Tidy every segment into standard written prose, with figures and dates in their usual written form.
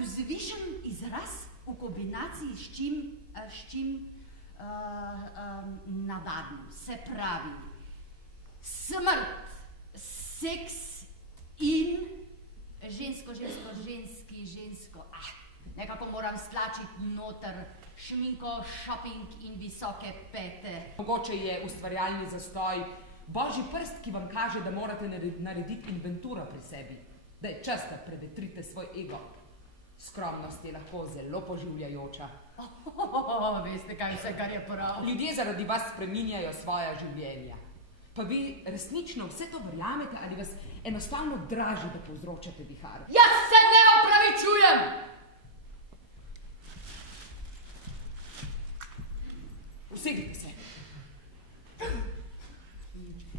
vzvišen izraz v kombinaciji s čim navadnim. Se pravi, smrt, seks in žensko, žensko. Nekako moram stlačiti noter šminko, šoping in visoke pete. Mogoče je ustvarjalni zastoj, božji prst, ki vam kaže, da morate narediti inventuro pri sebi. Da je čas, da prevetrite svoj ego. Skromnost je lahko zelo poživljajoča. Veste, kaj vse, kar je prav. Ljudje zaradi vas spreminjajo svoja življenja. Pa vi resnično vse to verjamete ali vas enostavno draži, da povzročate vihar? Jaz se ne opravičujem! Usedite se.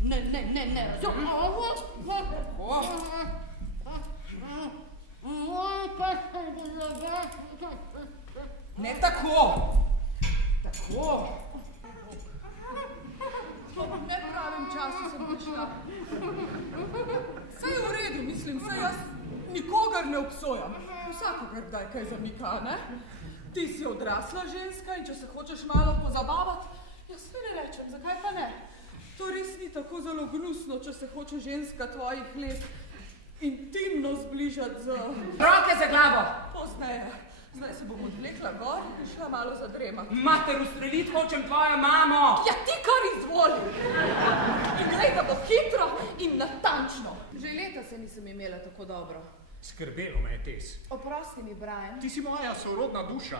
Ne. Ne tako. Tako. V nepravem času sem prišla. Vse je v redu, mislim, saj jaz nikogar ne obsojam. Vsakogar kdaj kaj zamika, ne? Ti si odrasla ženska in če se hočeš malo pozabavati, jaz ne rečem, zakaj pa ne? To res ni tako zelo gnusno, če se hoče ženska tvojih let intimno zbližati z... Roke za glavo! Pozneje. Zdaj se bom odvlekla gor in šla malo zadremati. Mater, ustrelit hočem tvojo mamo! Ja, ti kar izvoli! In glej, da bo hitro in natančno. Že leta se nisem imela tako dobro. Skrbelo me je, Tess. Oprosti mi, Brian. Ti si moja sorodna duša.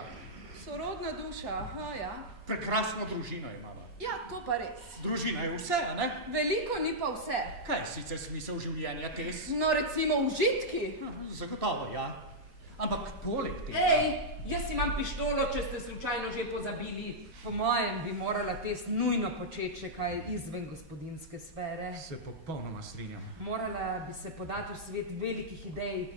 Sorodna duša, aha, ja. Prekrasno družino imamo. Ja, to pa res. Družina je vse, a ne? Veliko ni pa vse. Kaj je sicer smisel življenja, Tess? No, recimo užitki. Zagotovo, ja. Ampak poleg tega... Ej, jaz imam pištolo, če ste slučajno že pozabili. Po mojem bi morala Tess nujno početi še kaj izven gospodinske sfere. Se popolnoma strinjam. Morala bi se podati v svet velikih idej.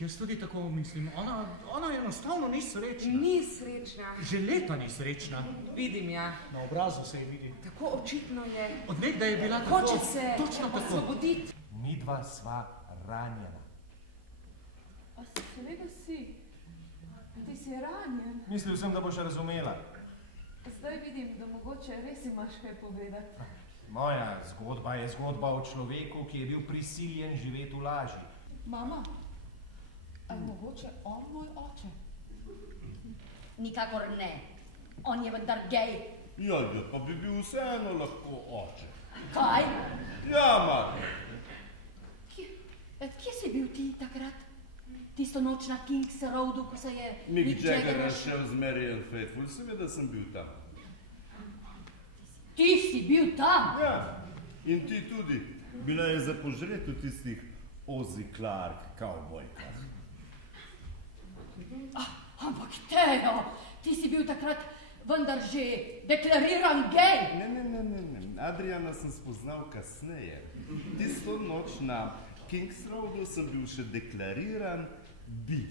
Jaz tudi tako mislim. Ona enostavno ni srečna. Ni srečna. Že leta ni srečna. Vidim, ja. Na obrazu se je vidi. Tako očitno je. Od nekdaj je bila tako... Hoče se točno tako. osvoboditi. Midva sva ranjena. A seveda si. Ti si ranjen. Mislil sem, da boš razumela. Zdaj vidim, da mogoče res imaš kaj povedati. Moja zgodba je zgodba o človeku, ki je bil prisiljen živeti v laži. Mama, a je mogoče on moj oče? Nikakor ne. On je vendar gej. Ja, pa bi bil vseeno lahko oče. Kaj? Ja, mati. Kje si bil ti takrat? Tisto noč na King's Roadu, ko se je Mick Jagger našel z Marianne Faithfull, seveda sem bil tam. Ti si bil tam? Ja, in ti tudi. Bila je za požret v tistih Ozzy Clark kavbojkah. Ampak Teo, ti si bil takrat vendar že deklariran gej. Ne. Adriana sem spoznal kasneje. Tisto noč na King's Roadu sem bil še deklariran bi.